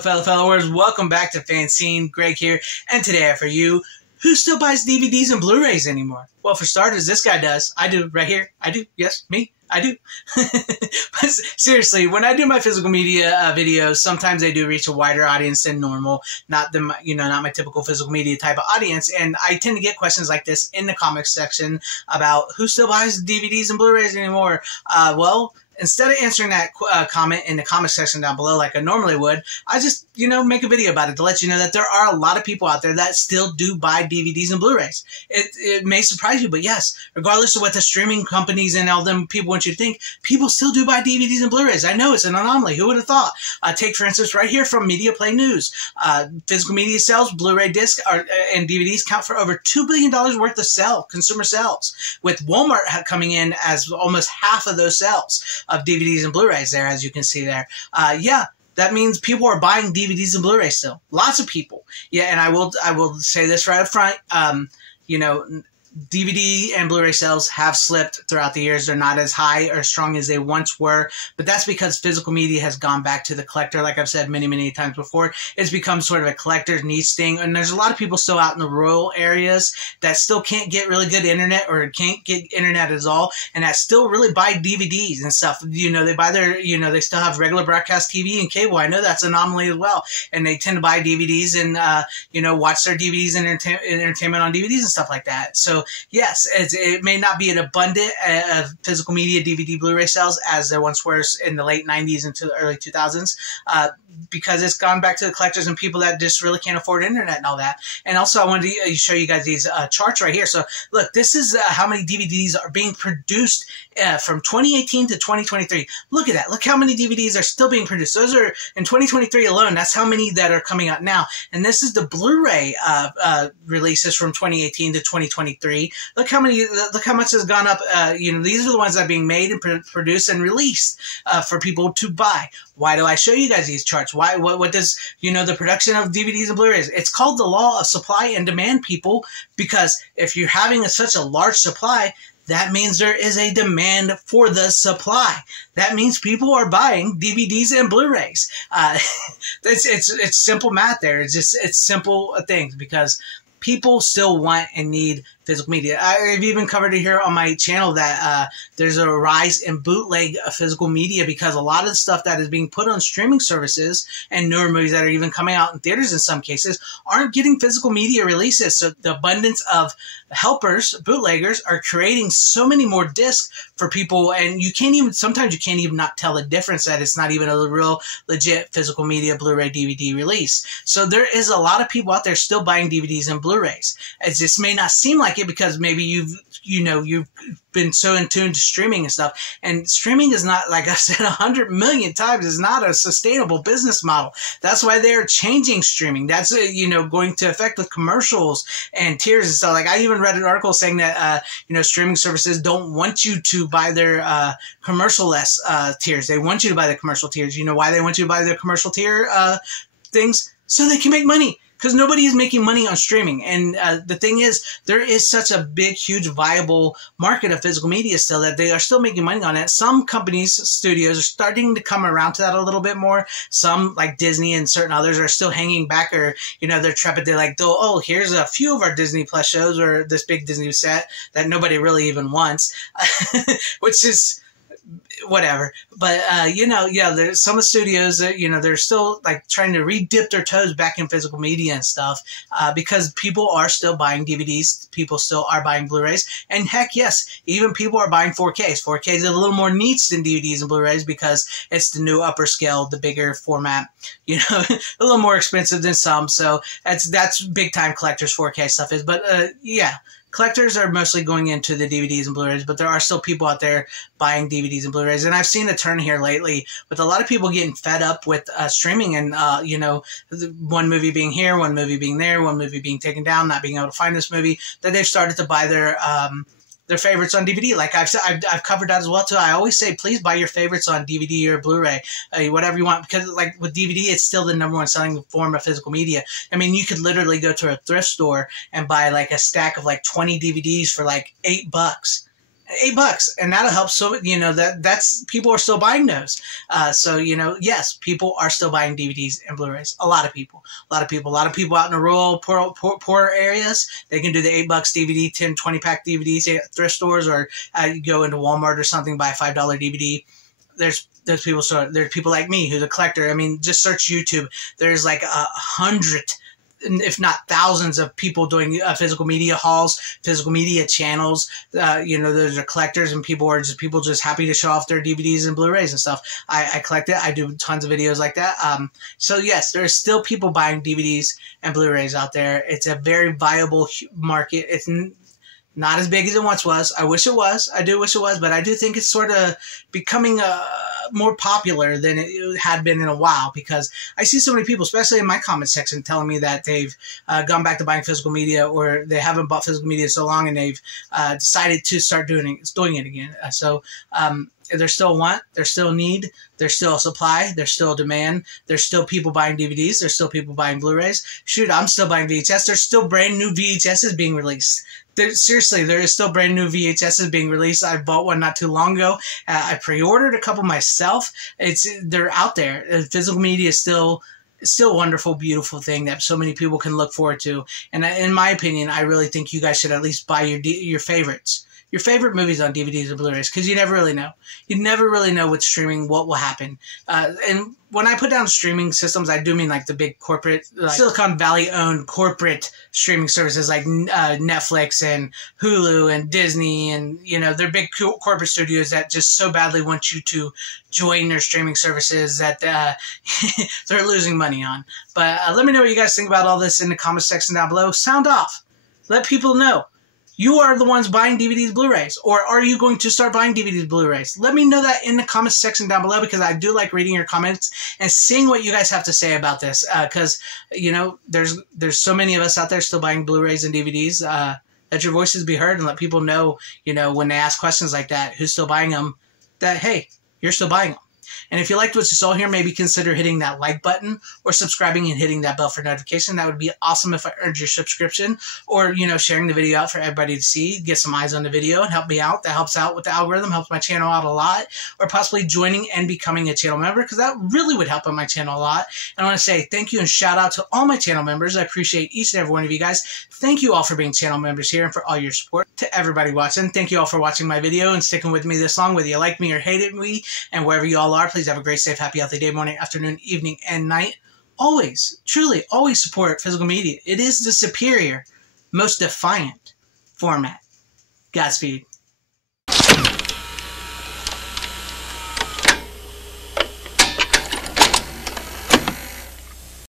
fellow followers, welcome back to FanZcene. Greg here, and today I have for you, who still buys DVDs and Blu-rays anymore? Well, for starters, this guy does. I do, right here. I do. Yes, me. I do. But seriously, when I do my physical media videos, sometimes they do reach a wider audience than normal. Not my typical physical media type of audience. And I tend to get questions like this in the comics section about who still buys DVDs and Blu-rays anymore. Well, instead of answering that comment in the comment section down below like I normally would, I just, make a video about it to let you know that there are a lot of people out there that still do buy DVDs and Blu-rays. It may surprise you, but yes, regardless of what the streaming companies and all them people want you to think, people still do buy DVDs and Blu-rays. I know it's an anomaly. Who would have thought? Take, for instance, right here from Media Play News. Physical media sales, Blu-ray discs and DVDs count for over $2 billion worth of consumer sales, with Walmart coming in as almost half of those sales of DVDs and Blu-rays there, as you can see there. Yeah, that means people are buying DVDs and Blu-rays still. Lots of people. Yeah, and I will say this right up front. DVD and Blu-ray sales have slipped throughout the years. They're not as high or strong as they once were, but that's because physical media has gone back to the collector. Like I've said many, many times before, it's become sort of a collector's niche thing, and there's a lot of people still out in the rural areas that still can't get really good internet or can't get internet at all, and that still really buy DVDs and stuff. They buy their, they still have regular broadcast TV and cable. I know that's an anomaly as well, and they tend to buy DVDs and, watch their DVDs and entertainment on DVDs and stuff like that. So yes, it may not be an abundant physical media DVD Blu-ray sales as there once were in the late 90s into the early 2000s, because it's gone back to the collectors and people that just really can't afford internet and all that. And also I wanted to show you guys these charts right here. So look, this is how many DVDs are being produced from 2018 to 2023. Look at that. Look how many DVDs are still being produced. Those are in 2023 alone. That's how many that are coming out now. And this is the Blu-ray releases from 2018 to 2023. Look how much has gone up. These are the ones that are being made and produced and released for people to buy. Why do I show you guys these charts? Why? What does, the production of DVDs and Blu-rays? It's called the law of supply and demand, people, because if you're having such a large supply, that means there is a demand for the supply. That means people are buying DVDs and Blu-rays. It's simple math there. It's simple things, because people still want and need physical media. I've even covered it here on my channel that there's a rise in bootleg physical media, because a lot of the stuff that is being put on streaming services and newer movies that are even coming out in theaters in some cases aren't getting physical media releases. So the abundance of helpers, bootleggers, are creating so many more discs for people, and sometimes you can't even not tell the difference that it's not even a real legit physical media Blu-ray DVD release. So there is a lot of people out there still buying DVDs and Blu-rays. It just may not seem like it because maybe you've been so in tune to streaming and stuff. And streaming is not, like I said 100 million times, is not a sustainable business model. That's why they're changing streaming. That's, going to affect with commercials and tiers and stuff. Like I even read an article saying that, streaming services don't want you to buy their commercial-less tiers. They want you to buy the commercial tiers. You know why they want you to buy the commercial tier things? So they can make money. Because nobody is making money on streaming. And the thing is, there is such a big, huge, viable market of physical media still that they are still making money on it. Some companies, studios, are starting to come around to that a little bit more. Some, like Disney and certain others, are still hanging back, or, they're trepid. They're like, oh, here's a few of our Disney Plus shows, or this big Disney set that nobody really even wants, which is whatever. But, there's some of the studios that, they're still like trying to re-dip their toes back in physical media and stuff, because people are still buying DVDs. People still are buying Blu-rays. And heck, yes, even people are buying 4Ks. 4Ks is a little more niche than DVDs and Blu-rays because it's the new upper scale, the bigger format, a little more expensive than some. So that's big time collectors 4K stuff is. But, yeah. Collectors are mostly going into the DVDs and Blu-rays, but there are still people out there buying DVDs and Blu-rays. And I've seen a turn here lately with a lot of people getting fed up with streaming and, one movie being here, one movie being there, one movie being taken down, not being able to find this movie, that they've started to buy their favorites on DVD. Like I've covered that as well too. I always say, please buy your favorites on DVD or Blu-ray, whatever you want, because like with DVD, it's still the #1 selling form of physical media. I mean, you could literally go to a thrift store and buy like a stack of like 20 DVDs for like $8. $8, and that'll help. So, you know, that's people are still buying those. So, you know, yes, people are still buying DVDs and Blu-rays. A lot of people out in the rural, poor areas, they can do the $8 DVD, 10, 20-pack DVDs at thrift stores, or you go into Walmart or something, buy a $5 DVD. There's people, so there's people like me who's a collector. I mean, just search YouTube. There's like 100, if not thousands, of people doing physical media hauls, physical media channels. You know, those are collectors, and people just happy to show off their DVDs and Blu-rays and stuff. I collect it. I do tons of videos like that. So yes, there's still people buying DVDs and Blu-rays out there. It's a very viable market. It's not as big as it once was. I wish it was. I do wish it was, but I do think it's sort of becoming more popular than it had been in a while, because I see so many people, especially in my comment section, telling me that they've gone back to buying physical media, or they haven't bought physical media so long, and they've decided to start doing it again. So there's still want, there's still need, there's still supply, there's still demand, there's still people buying DVDs, there's still people buying Blu-rays. Shoot, I'm still buying VHS. There's still brand new VHSs being released. Seriously, there is still brand new VHSs being released. I bought one not too long ago. I pre-ordered a couple myself. They're out there. Physical media is still a wonderful, beautiful thing that so many people can look forward to. And in my opinion, I really think you guys should at least buy your favorites. Your favorite movies on DVDs or Blu-rays, because you never really know. You never really know with streaming what will happen. And when I put down streaming systems, I do mean like the big corporate, like Silicon Valley-owned corporate streaming services like Netflix and Hulu and Disney, and, you know, they're big corporate studios that just so badly want you to join their streaming services that they're losing money on. But let me know what you guys think about all this in the comment section down below. Sound off. Let people know. You are the ones buying DVDs, Blu-rays, or are you going to start buying DVDs, Blu-rays? Let me know that in the comments section down below, because I do like reading your comments and seeing what you guys have to say about this. Because, you know, there's so many of us out there still buying Blu-rays and DVDs. Let your voices be heard and let people know, you know, when they ask questions like that, who's still buying them, that, hey, you're still buying them. And if you liked what you saw here, maybe consider hitting that like button or subscribing and hitting that bell for notification. That would be awesome if I earned your subscription, or, you know, sharing the video out for everybody to see, get some eyes on the video and help me out. That helps out with the algorithm, helps my channel out a lot. Or possibly joining and becoming a channel member, because that really would help on my channel a lot. And I want to say thank you and shout out to all my channel members. I appreciate each and every one of you guys. Thank you all for being channel members here and for all your support. To everybody watching, thank you all for watching my video and sticking with me this long, whether you like me or hated me. And wherever you all are, please have a great, safe, happy, healthy day, morning, afternoon, evening, and night. Always, truly, always support physical media. It is the superior, most defiant format. Godspeed.